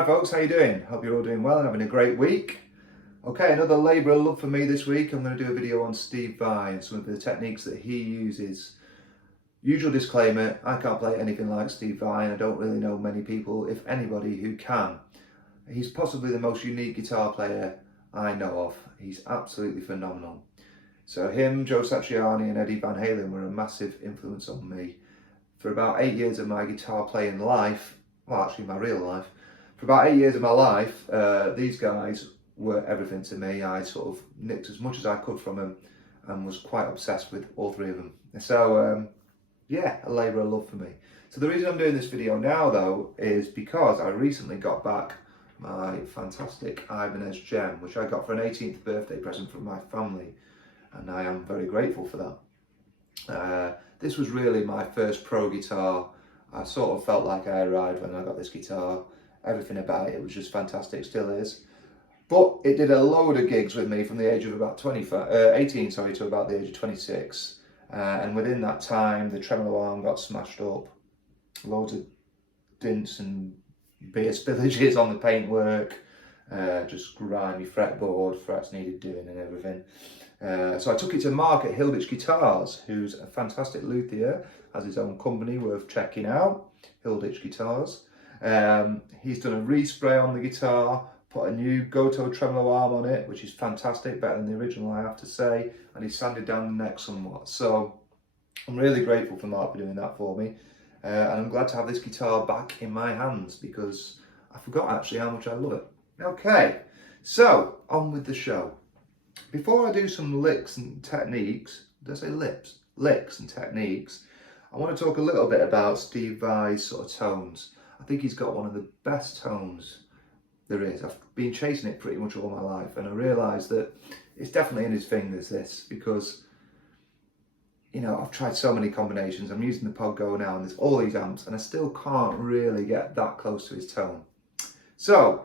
Hi folks, how you doing? Hope you're all doing well and having a great week. Okay, another labour of love for me this week. I'm going to do a video on Steve Vai and some of the techniques that he uses. Usual disclaimer, I can't play anything like Steve Vai and I don't really know many people, if anybody, who can. He's possibly the most unique guitar player I know of. He's absolutely phenomenal. So him, Joe Satriani and Eddie Van Halen were a massive influence on me. For about 8 years of my guitar playing life, well actually my real life, for about 8 years of my life, these guys were everything to me. I sort of nicked as much as I could from them and was quite obsessed with all three of them. So yeah, a labour of love for me. So the reason I'm doing this video now though is because I recently got back my fantastic Ibanez Gem, which I got for an 18th birthday present from my family, and I am very grateful for that. This was really my first pro guitar. I sort of felt like I arrived when I got this guitar. Everything about it was just fantastic, still is. But it did a load of gigs with me from the age of about 18 to about the age of 26. And within that time, the tremolo arm got smashed up. Loads of dints and beer spillages on the paintwork. Just grimy fretboard, frets needed doing and everything. So I took it to Mark at Hilditch Guitars, who's a fantastic luthier, has his own company worth checking out, Hilditch Guitars. He's done a respray on the guitar, put a new Goto tremolo arm on it, which is fantastic, better than the original I have to say, and he sanded down the neck somewhat. So I'm really grateful for Mark for doing that for me, and I'm glad to have this guitar back in my hands because I forgot actually how much I love it. Okay, so on with the show. Before I do some licks and techniques, did I say lips? Licks and techniques, I want to talk a little bit about Steve Vai's sort of tones. I think he's got one of the best tones there is. I've been chasing it pretty much all my life, and I realised that it's definitely in his fingers, this, because, you know, I've tried so many combinations. I'm using the Podgo now, and there's all these amps, and I still can't really get that close to his tone. So,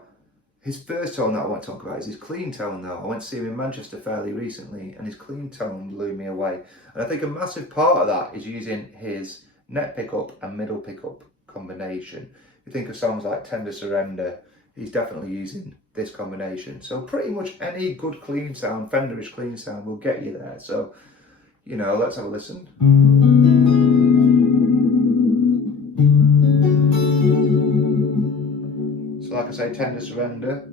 his first tone that I want to talk about is his clean tone though. I went to see him in Manchester fairly recently and his clean tone blew me away. And I think a massive part of that is using his neck pickup and middle pickup combination. If you think of songs like Tender Surrender, he's definitely using this combination. So pretty much any good clean sound, Fenderish clean sound will get you there. So, you know, let's have a listen. So like I say, Tender Surrender.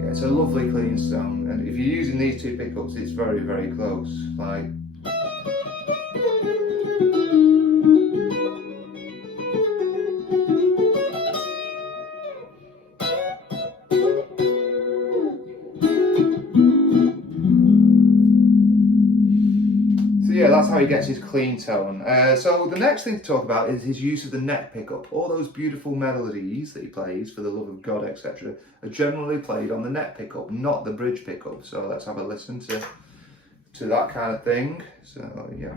Yeah, it's a lovely clean sound, and if you're using these two pickups, it's very, very close. Like, yeah, that's how he gets his clean tone. So the next thing to talk about is his use of the neck pickup. All those beautiful melodies that he plays, For the Love of God, etc., are generally played on the neck pickup, not the bridge pickup. So let's have a listen to that kind of thing. So yeah.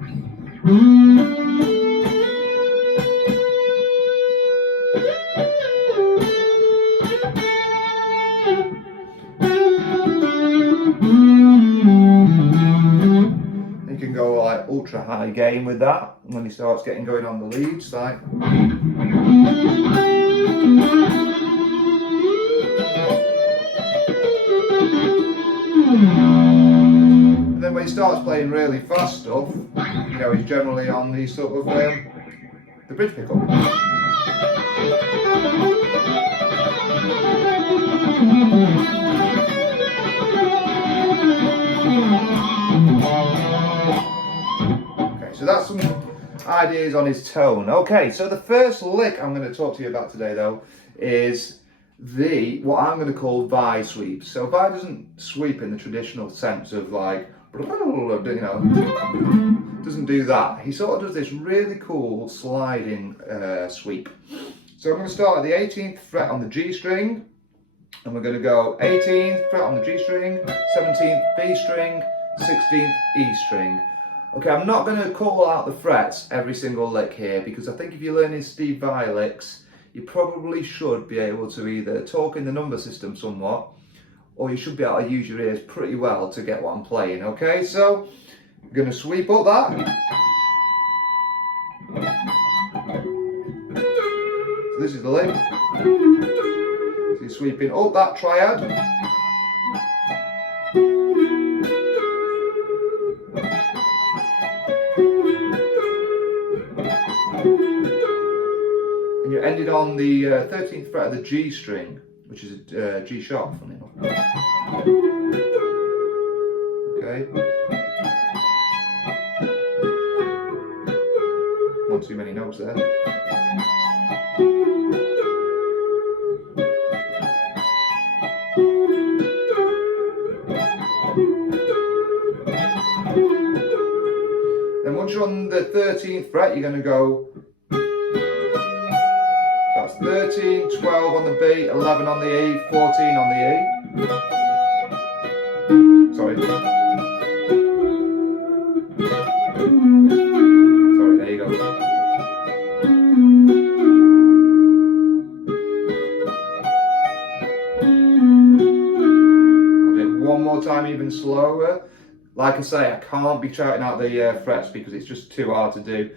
You can go like ultra high gain with that when he starts getting going on the leads, like. And then when he starts playing really fast stuff, you know, he's generally on these sort of the bridge pickup. So that's some ideas on his tone. Okay, so the first lick I'm going to talk to you about today though is what I'm going to call Vai sweeps. So Vai doesn't sweep in the traditional sense of like, you know, doesn't do that. He sort of does this really cool sliding sweep. So I'm going to start at the 18th fret on the G string, and we're going to go 18th fret on the G string, 17th B string, 16th E string. Okay, I'm not going to call out the frets every single lick here, because I think if you're learning Steve Vai licks, you probably should be able to either talk in the number system somewhat, or you should be able to use your ears pretty well to get what I'm playing. Okay, so I'm going to sweep up that. So this is the lick. So you're sweeping up that triad. And you're ended on the 13th fret of the G string, which is a G sharp, funny enough. Okay. One too many notes there. Then once you're on the 13th fret, you're going to go. That's 13, 12 on the B, 11 on the E, 14 on the E. Sorry. Sorry, there you go. I'll do it one more time, even slower. Like I say, I can't be shouting out the frets because it's just too hard to do.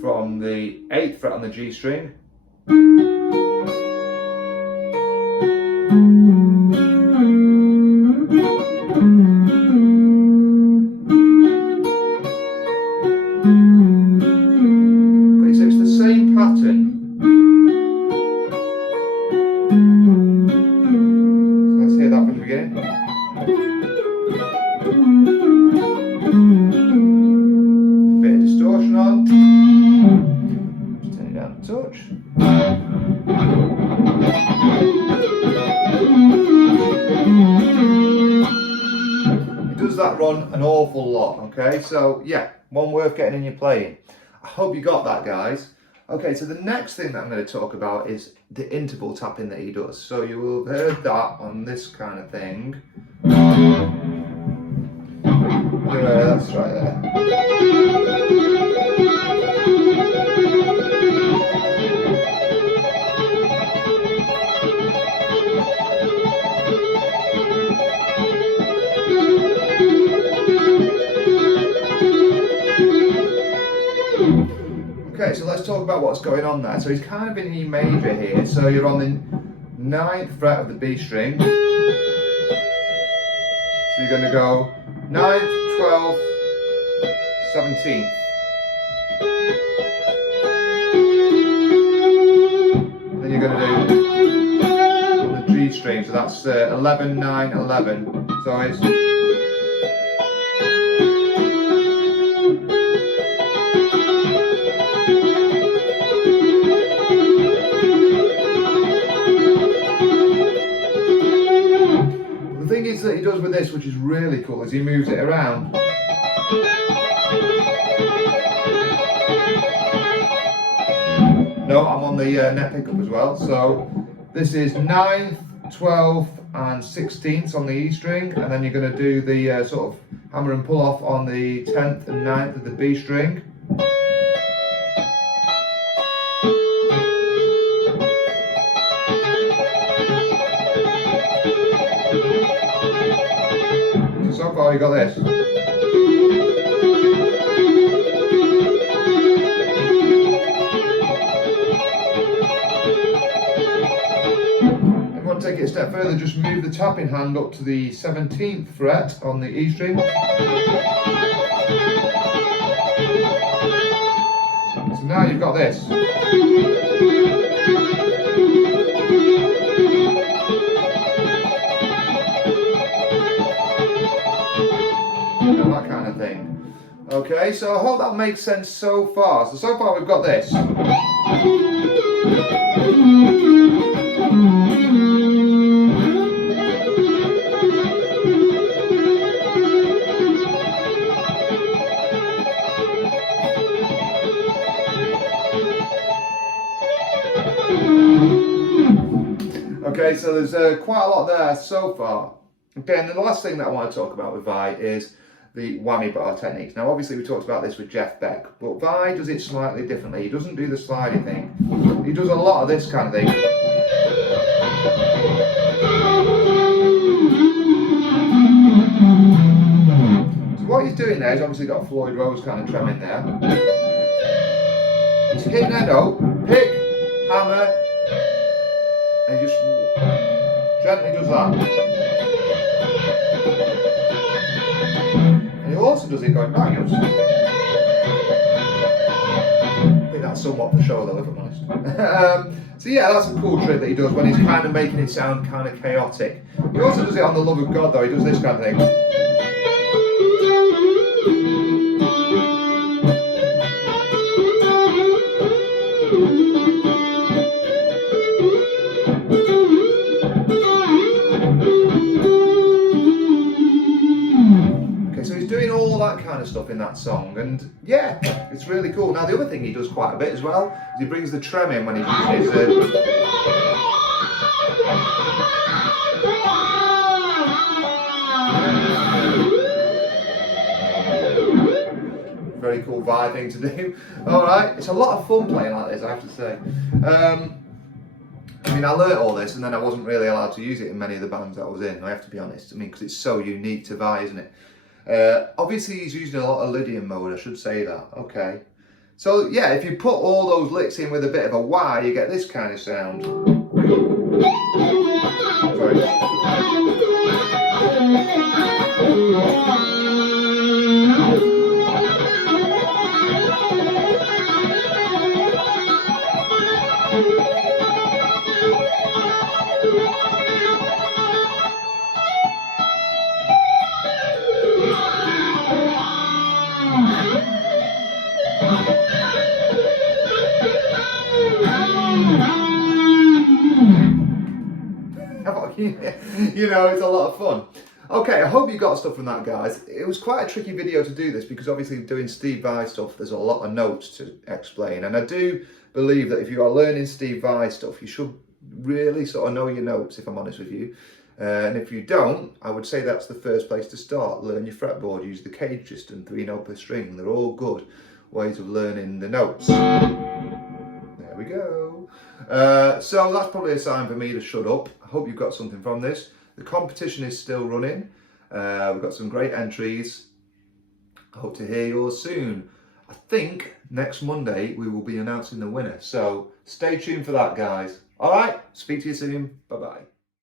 From the 8th fret on the G string. Okay, so it's the same pattern. So let's hear that from the beginning. Bit of distortion on. Touch. It does that run an awful lot, okay? So yeah, one worth getting in your playing. I hope you got that, guys. Okay, so the next thing that I'm going to talk about is the interval tapping that he does. So you will have heard that on this kind of thing. That's right there. Okay, so let's talk about what's going on there. So he's kind of in E major here. So you're on the 9th fret of the B string. So you're going to go 9th, 12th, 17th. Then you're going to do on the G string. So that's 11, 9, 11. So it's. That he does with this, which is really cool, is he moves it around. No, I'm on the net pickup as well. So this is 9th, 12th and 16th on the E string, and then you're going to do the sort of hammer and pull off on the 10th and 9th of the B string. So far you got this. If you want to take it a step further, just move the tapping hand up to the 17th fret on the E string. So now you've got this. That kind of thing. Okay, so I hope that makes sense so far. So far we've got this. Okay, so there's quite a lot there so far. Okay, and then the last thing that I want to talk about with Vai is the whammy bar techniques. Now, obviously, we talked about this with Jeff Beck, but Vai does it slightly differently. He doesn't do the sliding thing. He does a lot of this kind of thing. So what he's doing there, he's obviously got a Floyd Rose kind of trem in there. He's hitting a note, pick, hammer, and he just gently does that. And he also does it going backwards. I think that's somewhat for show though, if I'm honest. So yeah, that's a cool trick that he does when he's kind of making it sound kind of chaotic. He also does it on The Love of God though, he does this kind of thing. Doing all that kind of stuff in that song, and yeah, it's really cool. Now the other thing he does quite a bit as well is he brings the trem in when he uses his very cool Vai thing to do. Alright, it's a lot of fun playing like this, I have to say. I mean, I learnt all this and then I wasn't really allowed to use it in many of the bands that I was in, I have to be honest. I mean, because it's so unique to Vai, isn't it? Obviously he's using a lot of Lydian mode, I should say that, okay. So yeah, if you put all those licks in with a bit of a wah, you get this kind of sound. Sorry. You know, it's a lot of fun. Okay, I hope you got stuff from that, guys. It was quite a tricky video to do this because obviously doing Steve Vai stuff, there's a lot of notes to explain. And I do believe that if you are learning Steve Vai stuff, you should really sort of know your notes, if I'm honest with you. And if you don't, I would say that's the first place to start. Learn your fretboard, use the cage system, 3 note per string. They're all good ways of learning the notes. There we go. So that's probably a sign for me to shut up. I hope you've got something from this. The competition is still running. We've got some great entries. I hope to hear yours soon. I think next Monday we will be announcing the winner. So stay tuned for that, guys. All right, speak to you soon. Bye-bye.